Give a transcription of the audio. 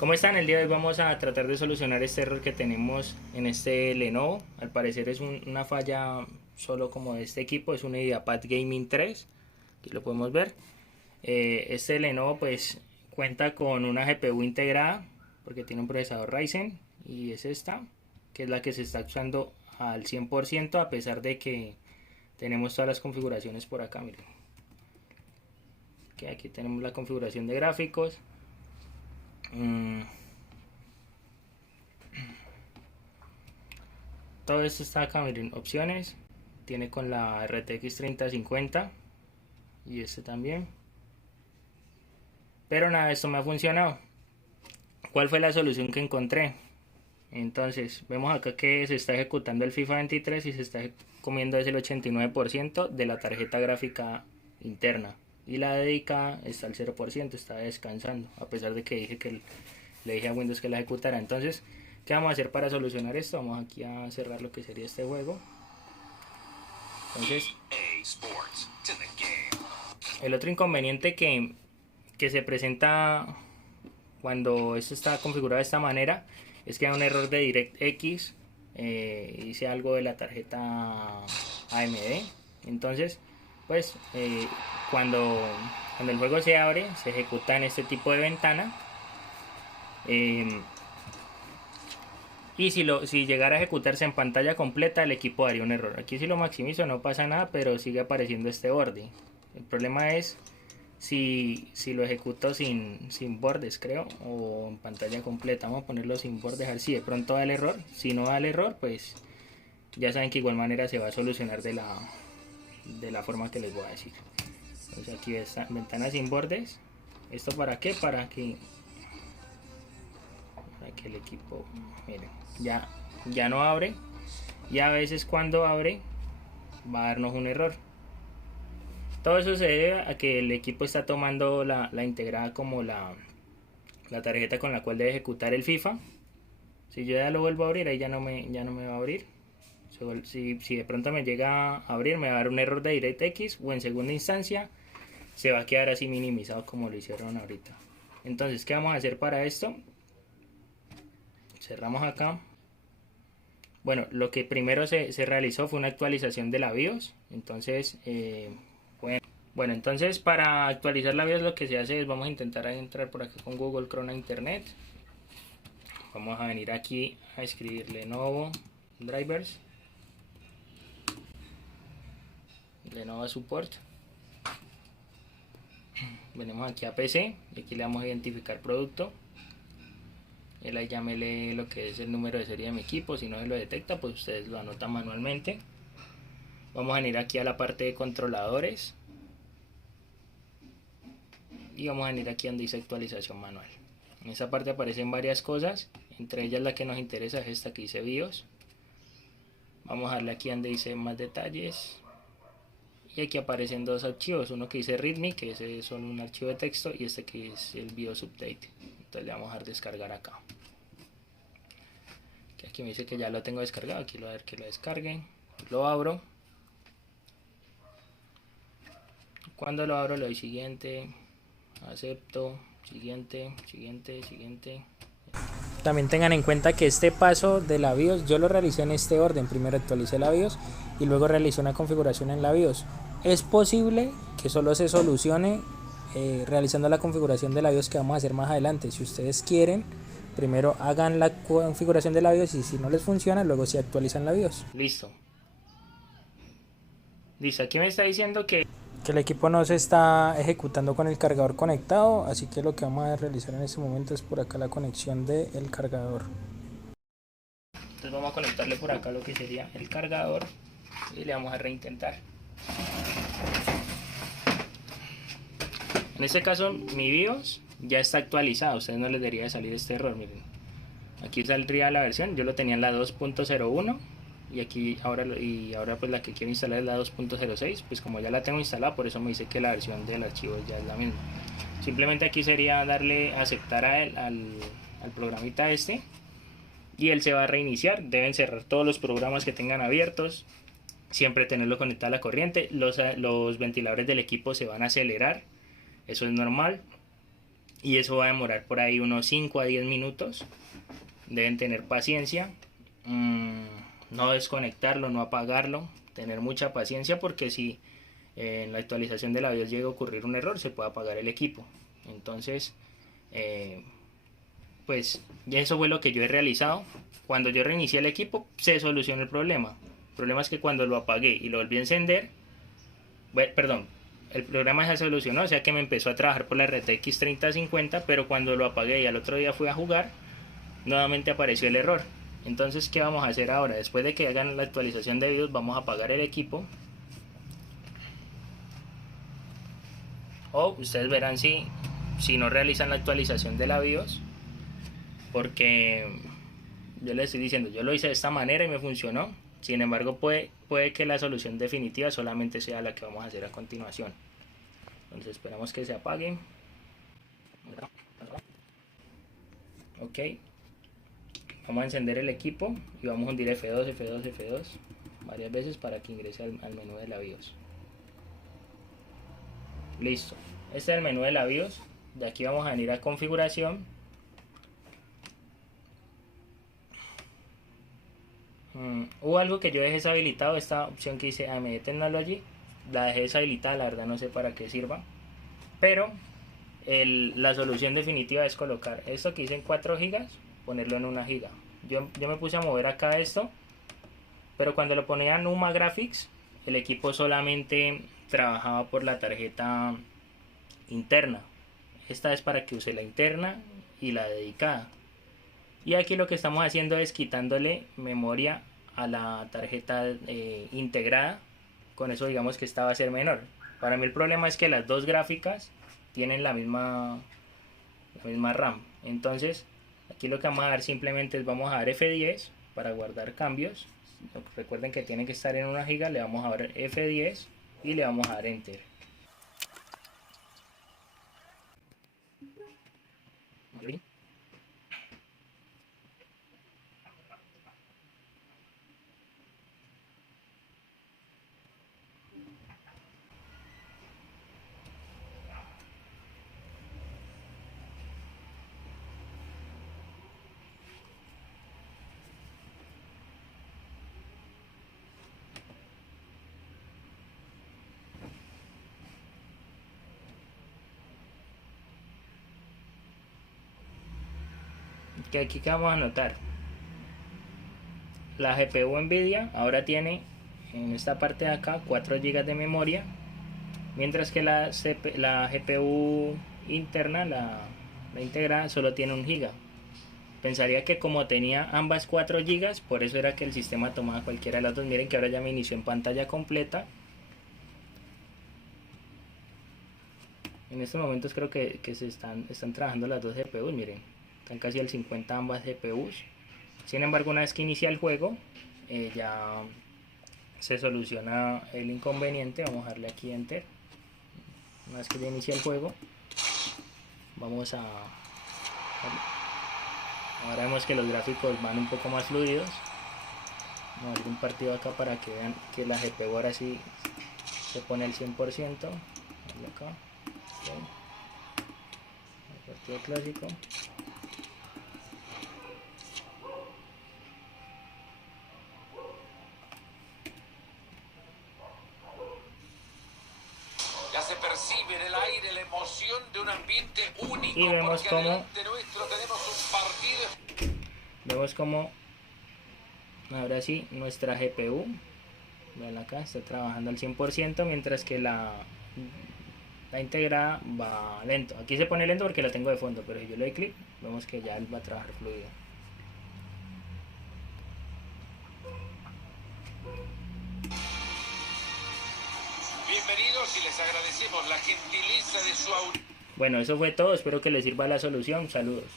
¿Cómo están? El día de hoy vamos a tratar de solucionar este error que tenemos en este Lenovo. Al parecer es una falla solo como de este equipo, es un IdeaPad Gaming 3, aquí lo podemos ver. Este Lenovo pues cuenta con una GPU integrada porque tiene un procesador Ryzen y es esta, que es la que se está usando al 100% a pesar de que tenemos todas las configuraciones por acá, miren. Que aquí tenemos la configuración de gráficos. Todo esto está acá, miren, opciones. Tiene con la RTX 3050 y este también. Pero nada, esto me ha funcionado. ¿Cuál fue la solución que encontré? Entonces, vemos acá que se está ejecutando el FIFA 23 y se está comiendo el 89% de la tarjeta gráfica interna. Y la dedicada está al 0%, está descansando, a pesar de que le dije a Windows que la ejecutara. Entonces, ¿qué vamos a hacer para solucionar esto? Vamos aquí a cerrar lo que sería este juego. Entonces, el otro inconveniente que se presenta cuando esto está configurado de esta manera es que hay un error de DirectX. Hice algo de la tarjeta AMD. Entonces, pues cuando el juego se abre, se ejecuta en este tipo de ventana. Y si llegara a ejecutarse en pantalla completa, el equipo daría un error. Aquí si lo maximizo no pasa nada, pero sigue apareciendo este borde. El problema es si lo ejecuto sin bordes, creo, o en pantalla completa. Vamos a ponerlo sin bordes, a ver si de pronto da el error. Si no da el error, pues ya saben que de igual manera se va a solucionar de la forma que les voy a decir. Entonces aquí está, ventana sin bordes. ¿Esto para qué? Para que el equipo, miren, ya no abre, y a veces cuando abre va a darnos un error. Todo eso se debe a que el equipo está tomando la integrada como la tarjeta con la cual debe ejecutar el FIFA. Si yo ya lo vuelvo a abrir, ahí ya no me va a abrir. Si de pronto me llega a abrir, me va a dar un error de DirectX, o en segunda instancia se va a quedar así minimizado como lo hicieron ahorita. Entonces, ¿qué vamos a hacer para esto? Cerramos acá. Bueno, lo que primero se realizó fue una actualización de la BIOS. Entonces, bueno, entonces para actualizar la BIOS lo que se hace es, vamos a intentar entrar por aquí con Google Chrome a Internet. Vamos a venir aquí a escribir Lenovo Drivers, Lenovo Support. Venimos aquí a PC y aquí le vamos a identificar producto. Él ahí ya me lee lo que es el número de serie de mi equipo. Si no se lo detecta, pues ustedes lo anotan manualmente. Vamos a venir aquí a la parte de controladores y vamos a venir aquí donde dice actualización manual. En esa parte aparecen varias cosas, entre ellas la que nos interesa es esta que dice BIOS. Vamos a darle aquí donde dice más detalles y aquí aparecen dos archivos, uno que dice readme, que ese es solo un archivo de texto, y este que es el BIOS update. Entonces le vamos a dar descargar acá. Aquí me dice que ya lo tengo descargado, aquí lo voy a ver que lo descargue. Lo abro. Cuando lo abro le doy siguiente, acepto, siguiente, siguiente, siguiente. También tengan en cuenta que este paso de la BIOS yo lo realicé en este orden. Primero actualicé la BIOS y luego realicé una configuración en la BIOS. Es posible que solo se solucione realizando la configuración de la BIOS que vamos a hacer más adelante. Si ustedes quieren, primero hagan la configuración de la BIOS y si no les funciona, luego sí actualizan la BIOS. Listo. Listo, aquí me está diciendo que el equipo no se está ejecutando con el cargador conectado, así que lo que vamos a realizar en este momento es por acá la conexión del cargador. Entonces vamos a conectarle por acá lo que sería el cargador y le vamos a reintentar. En este caso mi BIOS ya está actualizado, a ustedes no les debería de salir este error, miren. Aquí saldría la versión, yo lo tenía en la 2.01 y aquí ahora pues la que quiero instalar es la 2.06, pues como ya la tengo instalada, por eso me dice que la versión del archivo ya es la misma. Simplemente aquí sería darle a aceptar al programita este y él se va a reiniciar. Deben cerrar todos los programas que tengan abiertos, siempre tenerlo conectado a la corriente. Los ventiladores del equipo se van a acelerar, eso es normal. y eso va a demorar por ahí unos 5 a 10 minutos. Deben tener paciencia, no desconectarlo, no apagarlo, tener mucha paciencia, porque si en la actualización de la BIOS llega a ocurrir un error, se puede apagar el equipo. Entonces pues eso fue lo que yo he realizado. Cuando yo reinicié el equipo se solucionó el problema. El problema es que cuando lo apagué y lo volví a encender, perdón, el programa se solucionó, o sea que me empezó a trabajar por la RTX 3050, pero cuando lo apagué y al otro día fui a jugar, nuevamente apareció el error. Entonces, ¿qué vamos a hacer ahora? Después de que hagan la actualización de BIOS, vamos a apagar el equipo. O ustedes verán si no realizan la actualización de la BIOS, porque yo les estoy diciendo, yo lo hice de esta manera y me funcionó. Sin embargo, puede que la solución definitiva solamente sea la que vamos a hacer a continuación. Entonces esperamos que se apague. Ok, vamos a encender el equipo y vamos a hundir F2, F2, F2 varias veces para que ingrese al menú de la BIOS. Listo, este es el menú de la BIOS. De aquí vamos a venir a configuración. Hubo algo que yo dejé deshabilitado, esta opción que dice AMD Technology, la dejé deshabilitada, la verdad no sé para qué sirva, pero la solución definitiva es colocar esto que dice en 4 GB, ponerlo en 1 GB. Yo me puse a mover acá esto, pero cuando lo ponía en Numa Graphics, el equipo solamente trabajaba por la tarjeta interna. Esta es para que use la interna y la dedicada. Y aquí lo que estamos haciendo es quitándole memoria a la tarjeta integrada. Con eso digamos que esta va a ser menor. Para mí el problema es que las dos gráficas tienen la misma RAM. Entonces aquí lo que vamos a dar simplemente es vamos a dar F10 para guardar cambios. Recuerden que tiene que estar en 1 GB, le vamos a dar F10 y le vamos a dar Enter. Que aquí que vamos a notar, la GPU Nvidia ahora tiene en esta parte de acá 4 GB de memoria, mientras que la GPU interna, la integrada, solo tiene 1 GB. Pensaría que como tenía ambas 4 GB, por eso era que el sistema tomaba cualquiera de las dos. Miren que ahora ya me inició en pantalla completa. En estos momentos creo que se están trabajando las dos GPUs, miren. Están casi al 50 ambas GPUs. Sin embargo, una vez que inicia el juego, ya se soluciona el inconveniente. Vamos a darle aquí Enter. Una vez que ya inicia el juego, vamos a... Ahora vemos que los gráficos van un poco más fluidos. Vamos a abrir un partido acá para que vean que la GPU ahora sí se pone al 100%. Acá. Okay. El partido clásico. Ya se percibe en el aire la emoción de un ambiente único. Y vemos como vemos como ahora sí nuestra GPU, vean acá, está trabajando al 100%, mientras que la integrada va lento. Aquí se pone lento porque la tengo de fondo, pero si yo le doy clic, vemos que ya va a trabajar fluido. Bienvenidos y les agradecemos la gentileza de su audiencia. Bueno, eso fue todo, espero que les sirva la solución. Saludos.